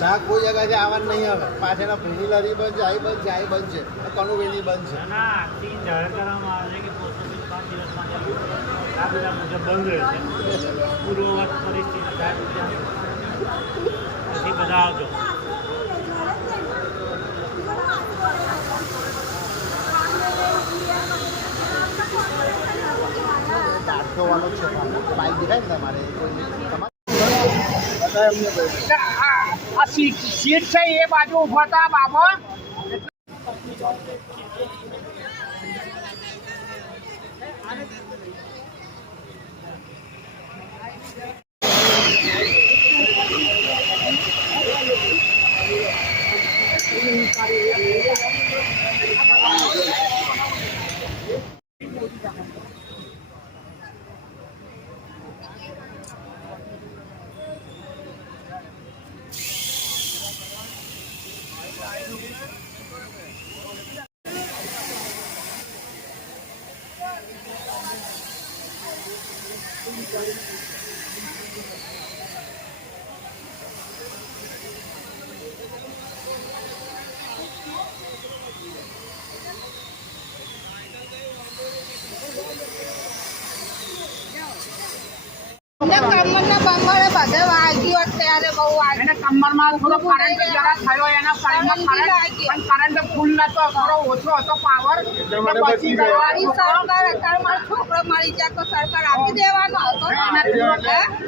ચા કોઈ જગ્યાએ આવવાનું નહીં આવે. પાછળ ભીની લારી બંધ આઈ બંધ આઈ બંધ છે. કનું વેલી બંધ છે. ના આથી જાહેર કરવામાં આવે કે પાંચ દિવસમાં. આ બધા મુજબ બંધ રહેશે પૂર્વવત પરિસ્થિતિ પછી બધા આવજો. જોવાનું છે બાઇક દેખાય ને તમારે સીટ છે એ બાજુ ઊભા હતા બાબા કમરના બંગડે બધા વાગ્યું અત્યારે એને કમરમાં થોડો કરંટ જરા થયો એના શરીરમાં કરંટ પણ કરંટ ફૂલ નતો થોડો ઓછો હતો પાવર પછી. સરકાર અત્યારે મારો છોકરો મરી જાય તો સરકાર આપી દેવાનો હતો?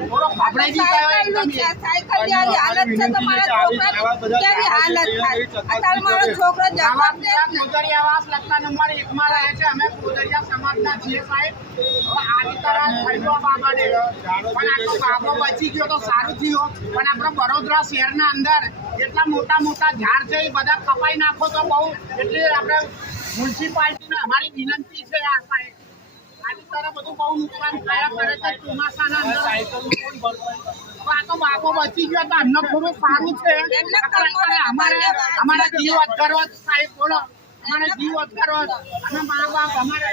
થોડો ગભરાઈ ગયો એકદમ સાયકલ જેવી હાલત છે તો મારા છોકરા કેવી હાલત થાય? અત્યારે મારો છોકરો જવાબ દે. ગોદડી આવાસ લગતા નંબર એકમાં રહે છે અમે કોદરિયા સમાજના છીએ સાહેબ. આની તરફ થયો બાબાને. પણ આટલો બાબો બચી ગયો તો સારું થયું પણ આપણે વડોદરા શહેરના અંદર એટલા મોટા મોટા ઝાડ છે એ બધા કપાઈ નાખો તો બહુ એટલે આપણે મ્યુનિસિપાલિટીને અમારી વિનંતી છે આ સાહેબ. આની તરફ બધું બહુ નુકસાન થયા કરે છે ચોમાસાના અંદર. આ તો બાબો બચી ગયો તો અમને થોડું સારું છે. અમારે અમારે જીવ અધરવો સાહેબ બોલો. અમારે જીવ અધરવો અને મા બાપ અમારે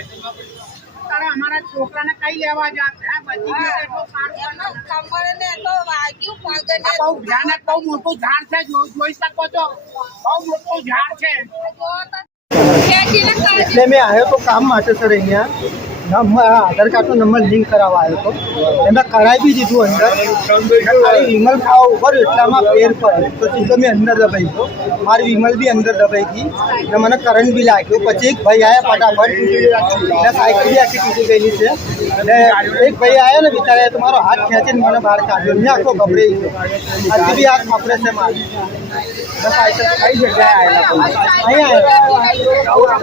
તારે અમારા છોકરાને કઈ લેવા જાત હે. બચી ગયો તો સારું. કમરે ને તો વાગ્યું પગે ને આ બહુ ભયાનક બહુ મોટું ઝાડ છે જો- જોઈ શકો છો. બહુ મોટું ઝાડ છે. જો એટલે મેં આવ્યો તો કામ માટે સર અહીંયા. નંબર આધાર કાર્ડનો નંબર લિંક કરાવવા આવ્યો હતો. એમાં કરાવી બી દીધું અંદર. ખાલી વિમલ ખાવા ઉપર એટલામાં ફેર પડે તો સીધો મેં અંદર દબાઈ ગયો. મારી વિમલ બી અંદર દબાઈ ગઈ. અને મને કરંટ બી લાગ્યો પછી એક ભાઈ આવ્યા ફટાફટ. અને સાયકલ બી આખી તૂટી ગયેલી છે. અને એક ભાઈ આવ્યો ને બિચારા તો મારો હાથ ખેંચીને મને બહાર કાઢ્યો. મેં આખો ગભરાઈ ગયો. હજી બી હાથ કપડે છે મારી. કઈ જગ્યાએ આવેલા અહીંયા આવ્યા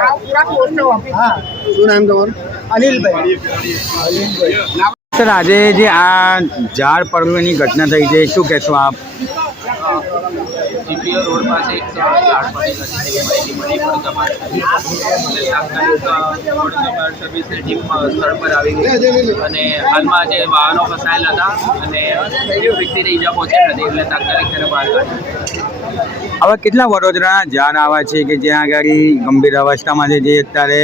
આ પૂરા પોસ્ટ ઓફિસ હા. શું નામ તમારું? અનિલભાઈ. સર આજે જે આ ઝાડ પડવાની ઘટના થઈ છે શું કહેશો આપ? જીપીઓ રોડ પાસે એક ઝાડ પડી માહિતી મળી પણ તમારે અને તાત્કાલિક ફાયર સર્વિસની ટીમ સ્થળ પર આવી ગઈ અને હાલમાં જે વાહનો ફસાયેલા હતા અને એક વ્યક્તિને ઈજા પહોંચી નથી એટલે તાત્કાલિક તેને બહાર કાઢી આવા કેટલા વડોદરા ઝાડ આવા છે કે જ્યાં આગળ ગંભીર અવસ્થામાં છે જે અત્યારે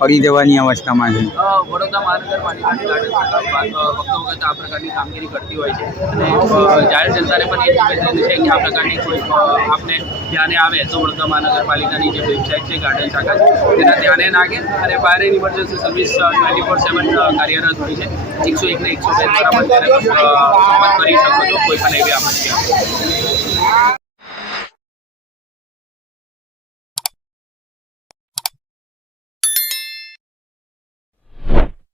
પડી જવાની અવસ્થામાં છે. વડોદરા મહાનગરપાલિકાની ગાર્ડન વખત વખતો આ પ્રકારની કામગીરી કરતી હોય છે. અને જાહેર જનતાને પણ એ નિવેદન છે કે આ પ્રકારની કોઈ આપને ધ્યાને આવે તો વડોદરા મહાનગરપાલિકાની જે વેબસાઇટ છે, ગાર્ડન શાખા છે, તેના ધ્યાને નાખે અને fire and emergency service twenty four seven કાર્યરત હોય છે. એકસો એકને એકસો બે દ્વારા કરી શકો છો કોઈ પણ એવી આપત્તિ